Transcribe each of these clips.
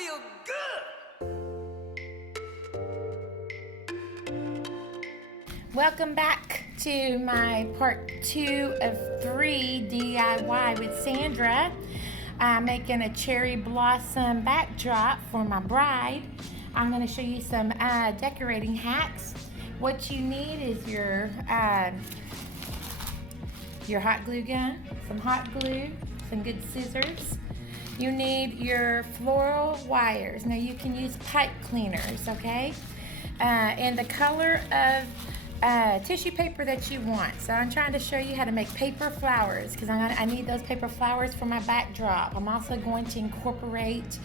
feel good. Welcome back to my part 2 of 3 DIY with Sandra. I'm making a cherry blossom backdrop for my bride. I'm going to show you some decorating hacks. What you need is your hot glue gun, some hot glue, some good scissors. You need your floral wires. Now you can use pipe cleaners, okay? And the color of tissue paper that you want. So I'm trying to show you how to make paper flowers because I need those paper flowers for my backdrop. I'm also going to incorporate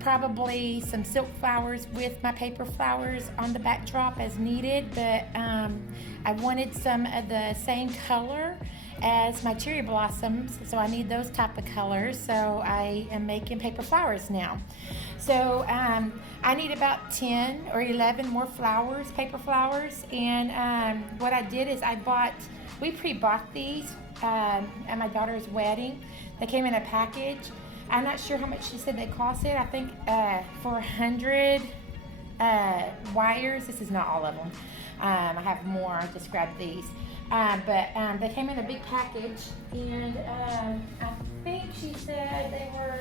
probably some silk flowers with my paper flowers on the backdrop as needed, but I wanted some of the same color as my cherry blossoms, so I need those type of colors, so I am making paper flowers now. So I need about 10 or 11 more flowers, paper flowers, and what I did is we pre-bought these at my daughter's wedding. They came in a package. I'm not sure how much she said they costed. I think for 100 wires, this is not all of them. I have more, I just grabbed these. But they came in a big package, and I think she said they were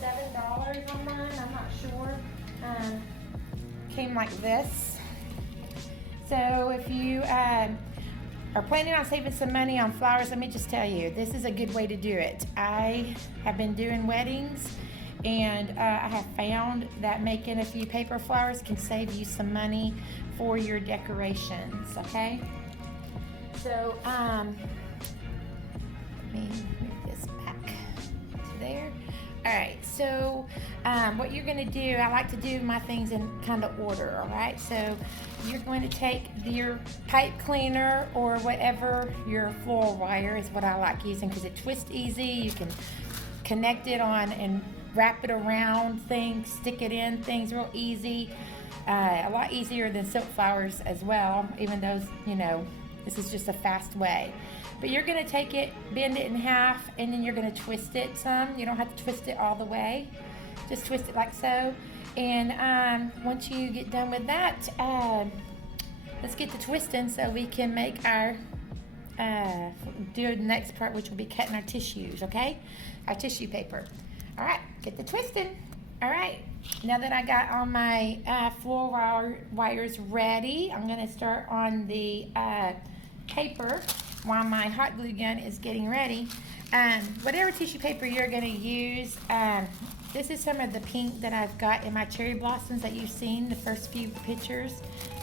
$7 on mine, I'm not sure. Came like this. So if you are planning on saving some money on flowers, let me just tell you, this is a good way to do it. I have been doing weddings, and I have found that making a few paper flowers can save you some money for your decorations, okay? So, let me move this back to there. All right, so what you're gonna do, I like to do my things in kind of order, all right? So you're going to take your pipe cleaner or whatever, your floral wire is what I like using because it twists easy. You can connect it on and wrap it around things, stick it in things real easy. A lot easier than silk flowers as well, even though, you know, this is just a fast way. But you're gonna take it, bend it in half, and then you're gonna twist it some. You don't have to twist it all the way. Just twist it like so. And once you get done with that, let's get to twisting so we can make our, do the next part, which will be cutting our tissues, okay? Our tissue paper. All right, get the twisting. All right, now that I got all my floral wires ready, I'm gonna start on the paper while my hot glue gun is getting ready. Whatever tissue paper you're gonna use, this is some of the pink that I've got in my cherry blossoms that you've seen, the first few pictures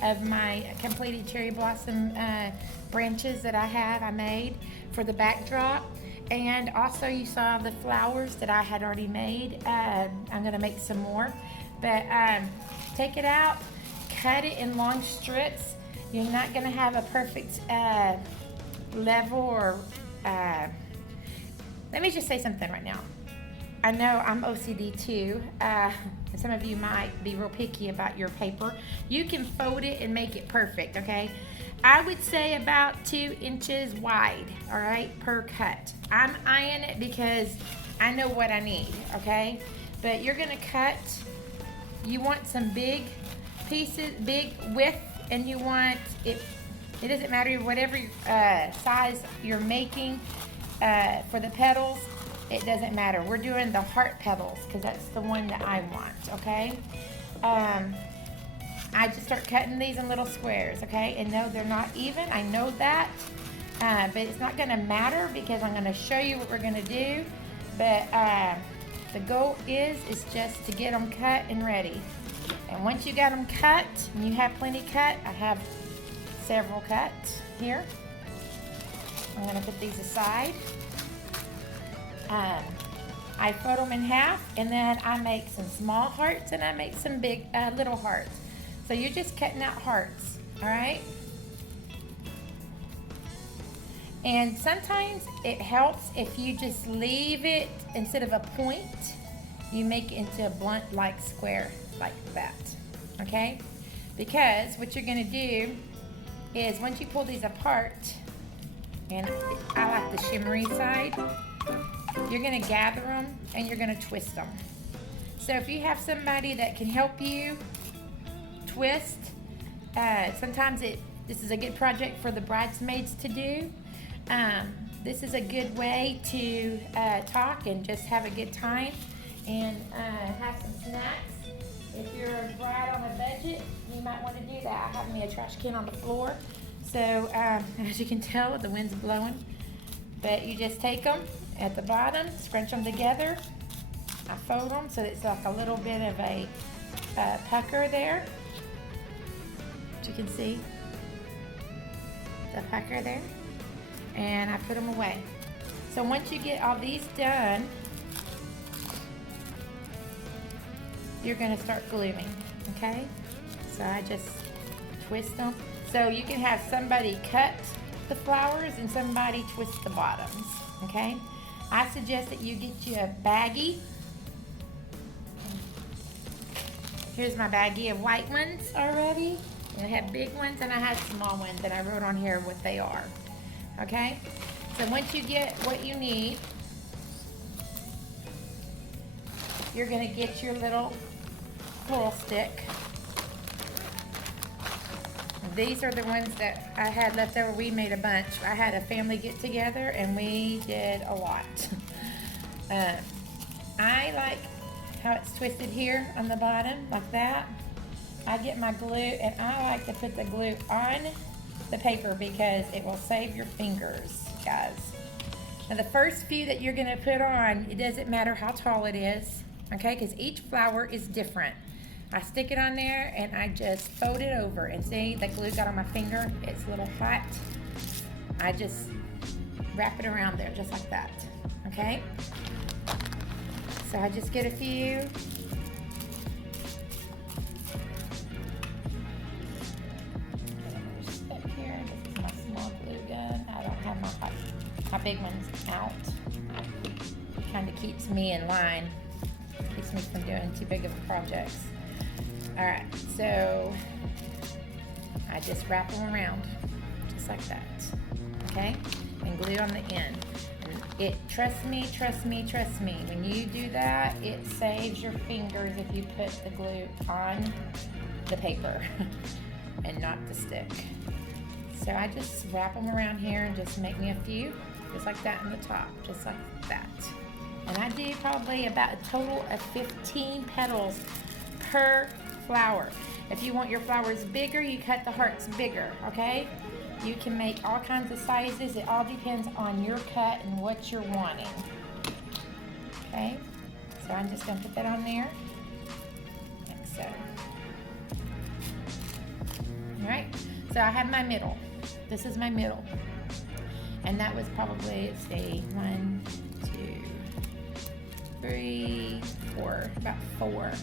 of my completed cherry blossom branches that I made for the backdrop. And also you saw the flowers that I had already made. I'm gonna make some more. But take it out, cut it in long strips. You're not gonna have a perfect level or, let me just say something right now. I know I'm OCD too. Some of you might be real picky about your paper. You can fold it and make it perfect, okay? I would say about 2 inches wide, all right, per cut. I'm eyeing it because I know what I need, okay? But you're gonna cut, you want some big pieces, big width, and you want it doesn't matter whatever size you're making for the petals, it doesn't matter. We're doing the heart petals because that's the one that I want, okay? I just start cutting these in little squares, okay? And no, they're not even, I know that, but it's not gonna matter because I'm gonna show you what we're gonna do. But the goal is just to get them cut and ready. And once you got them cut, and you have plenty cut, I have several cuts here. I'm gonna put these aside. I fold them in half, and then I make some small hearts and I make some big little hearts. So you're just cutting out hearts, all right? And sometimes it helps if you just leave it, instead of a point, you make it into a blunt like square like that, okay? Because what you're gonna do is once you pull these apart, and I like the shimmery side, you're gonna gather them and you're gonna twist them. So if you have somebody that can help you twist, sometimes this is a good project for the bridesmaids to do. This is a good way to talk and just have a good time and have some snacks. If you're a bride on a budget, you might want to do that. I have me a trash can on the floor. So as you can tell, the wind's blowing. But you just take them at the bottom, scrunch them together. I fold them so it's like a little bit of a pucker there. As you can see, the pucker there. And I put them away. So once you get all these done, you're going to start gluing, okay? So I just twist them. So you can have somebody cut the flowers and somebody twist the bottoms, okay? I suggest that you get you a baggie. Here's my baggie of white ones already. And I have big ones and I have small ones, and I wrote on here what they are, okay? So once you get what you need, you're gonna get your little floral stick. These are the ones that I had left over. We made a bunch. I had a family get together and we did a lot. I like how it's twisted here on the bottom like that. I get my glue and I like to put the glue on the paper because it will save your fingers, guys. Now the first few that you're gonna put on, it doesn't matter how tall it is, okay? Because each flower is different. I stick it on there and I just fold it over, and see the glue got on my finger. It's a little hot. I just wrap it around there just like that, okay? So I just get a few. Up here, this is my small glue gun. I don't have my big ones out. It kind of keeps me in line. Keeps me from doing too big of projects. All right, so I just wrap them around, just like that, okay? And glue on the end. And trust me, when you do that, it saves your fingers if you put the glue on the paper and not the stick. So I just wrap them around here and just make me a few, just like that in the top, just like that. And I do probably about a total of 15 petals per flower. If you want your flowers bigger, you cut the hearts bigger, okay? You can make all kinds of sizes. It all depends on your cut and what you're wanting. Okay, so I'm just gonna put that on there, like so. All right, so I have my middle. This is my middle. And that was probably, let's see, 1, 2, 3, 4, about 4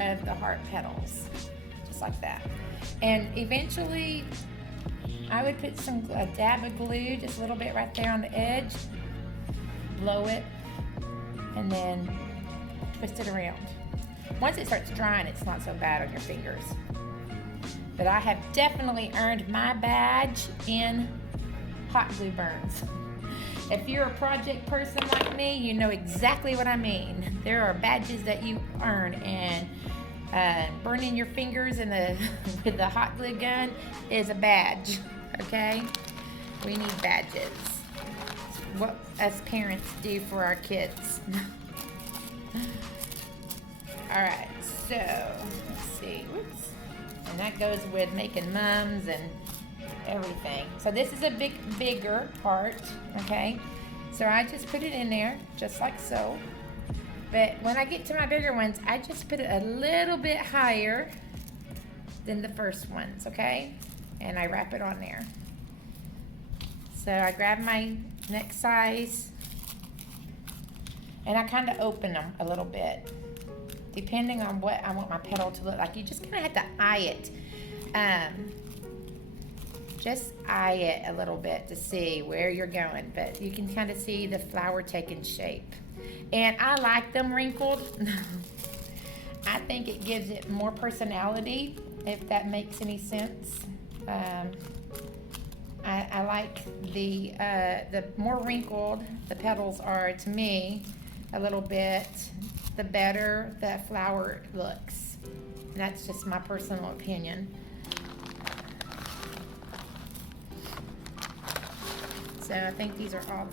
of the heart petals, just like that. And eventually I would put a dab of glue, just a little bit right there on the edge, blow it, and then twist it around. Once it starts drying, it's not so bad on your fingers. But I have definitely earned my badge in hot glue burns. If you're a project person like me, you know exactly what I mean. There are badges that you earn, and burning your fingers in with the hot glue gun is a badge, okay? We need badges. It's what us parents do for our kids. All right, so let's see. Whoops. And that goes with making mums and everything. So this is a bigger part, okay? So I just put it in there just like so. But when I get to my bigger ones, I just put it a little bit higher than the first ones, okay? And I wrap it on there. So I grab my next size and I kind of open them a little bit, depending on what I want my petal to look like. You just kind of have to eye it. Just eye it a little bit to see where you're going, but you can kind of see the flower taking shape. And I like them wrinkled. I think it gives it more personality, if that makes any sense. I like the more wrinkled the petals are, to me, a little bit the better the flower looks. And that's just my personal opinion. So I think these are all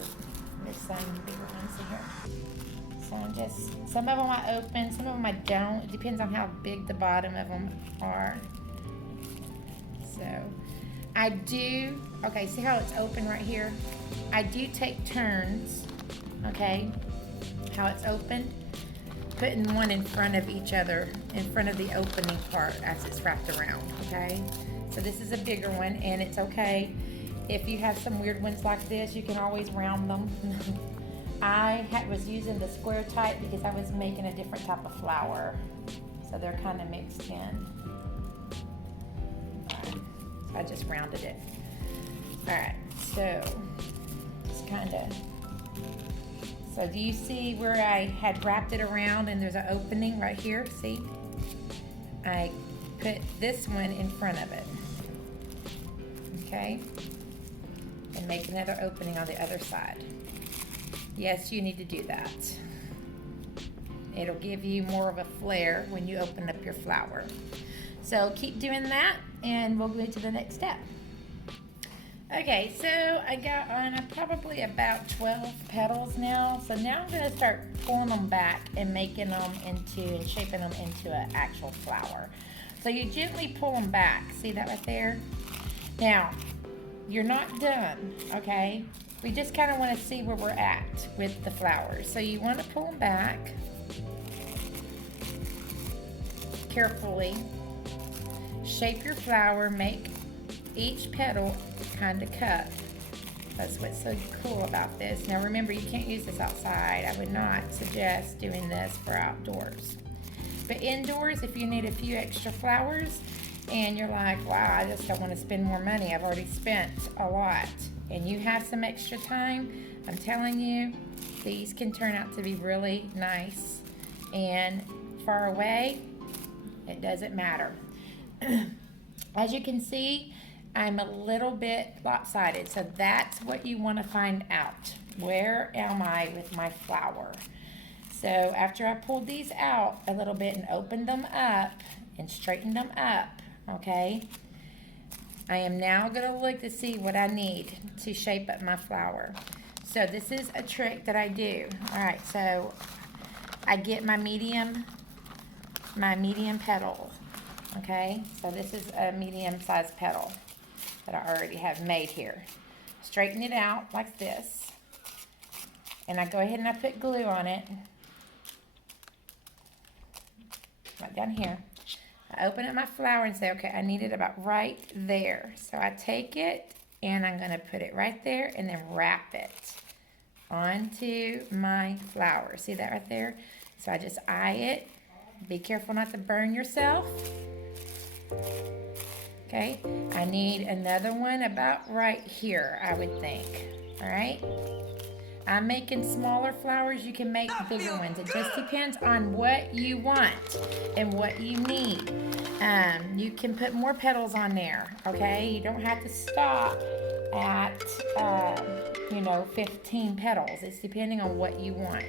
there's some bigger ones in here. So I'm just, some of them I open, some of them I don't. It depends on how big the bottom of them are. So I do, okay, see how it's open right here? I do take turns, okay, how it's opened, putting one in front of each other, in front of the opening part as it's wrapped around, okay? So this is a bigger one, and it's okay. If you have some weird ones like this, you can always round them. I was using the square type because I was making a different type of flower. So they're kind of mixed in. So I just rounded it. Alright, so it's kind of, so do you see where I had wrapped it around and there's an opening right here? See? I put this one in front of it. Okay? And make another opening on the other side. Yes, you need to do that. It'll give you more of a flare when you open up your flower. So keep doing that and we'll go to the next step. Okay, so I got on probably about 12 petals now. So now I'm going to start pulling them back and making them into, and shaping them into an actual flower. So you gently pull them back. See that right there? Now, you're not done, okay? We just kind of want to see where we're at with the flowers. So you want to pull them back carefully. Shape your flower, make each petal kind of cut. That's what's so cool about this. Now remember, you can't use this outside. I would not suggest doing this for outdoors. But indoors, if you need a few extra flowers, and you're like, wow, I just don't want to spend more money. I've already spent a lot. And you have some extra time, I'm telling you, these can turn out to be really nice. And far away, it doesn't matter. As you can see, I'm a little bit lopsided. So that's what you want to find out. Where am I with my flower? So after I pulled these out a little bit and opened them up and straightened them up, okay, I am now going to look to see what I need to shape up my flower. So this is a trick that I do. All right, so I get my medium petal, okay? So this is a medium-sized petal that I already have made here. Straighten it out like this, and I go ahead and I put glue on it, right down here. I open up my flower and say, okay, I need it about right there. So I take it and I'm going to put it right there and then wrap it onto my flower. See that right there? So I just eye it. Be careful not to burn yourself. Okay, I need another one about right here, I would think. All right. I'm making smaller flowers. You can make bigger ones. It just depends on what you want and what you need. You can put more petals on there, okay? You don't have to stop at, 15 petals. It's depending on what you want.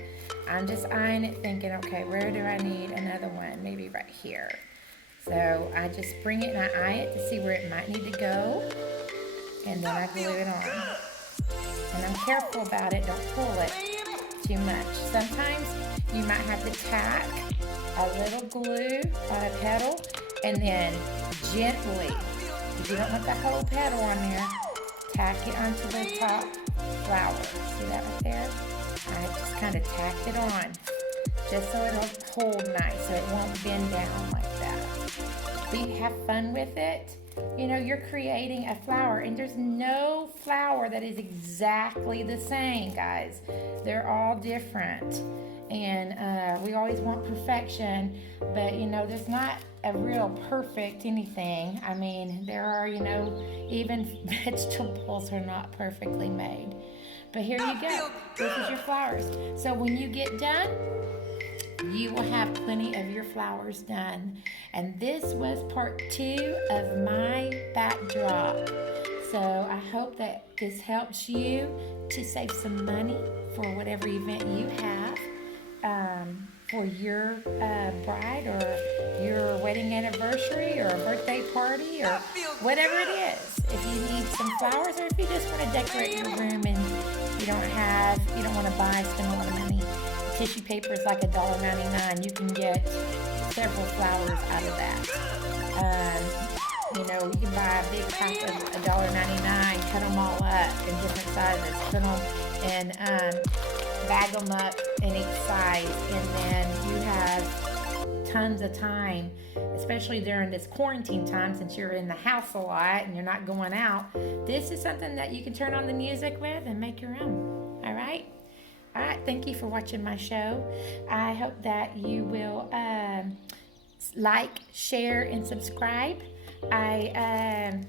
I'm just eyeing it thinking, okay, where do I need another one? Maybe right here. So I just bring it and I eye it to see where it might need to go. And then I glue it on. And I'm careful about it, don't pull it too much. Sometimes you might have to tack a little glue on a petal and then gently, if you don't want the whole petal on there, tack it onto the top flower. See that right there? I just kind of tacked it on just so it'll hold nice, so it won't bend down like that. Have fun with it. You know, you're creating a flower, and there's no flower that is exactly the same, guys. They're all different, and we always want perfection, but there's not a real perfect anything. I mean, there are, even vegetables are not perfectly made. But here you go. This is your flowers. So when you get done, you will have plenty of your flowers done. And this was part 2 of my backdrop. So I hope that this helps you to save some money for whatever event you have. for your bride or your wedding anniversary or a birthday party or whatever it is. If you need some flowers or if you just want to decorate your room and you don't want to spend a lot of money. Tissue paper is like $1.99. You can get several flowers out of that. You can buy a big pack of $1.99, cut them all up in different sizes, put them and bag them up in each size, and then you have tons of time, especially during this quarantine time since you're in the house a lot and you're not going out. This is something that you can turn on the music with and make your own. All right, thank you for watching my show. I hope that you will like, share, and subscribe. I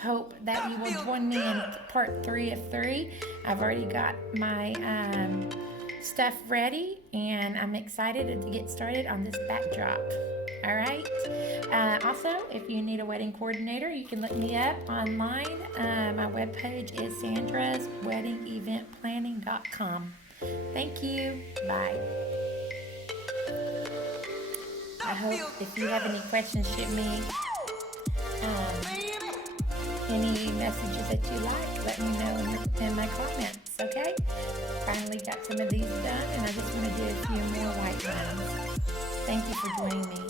hope that you will join me in part 3 of 3. I've already got my stuff ready, and I'm excited to get started on this backdrop. All right. Also, if you need a wedding coordinator, you can look me up online. My webpage is sandrasweddingeventplanning.com. Thank you. Bye. I hope if you have any questions, shoot me any messages that you like. Let me know in my comments, okay? Finally got some of these done, and I just want to do a few more white ones. Thank you for joining me.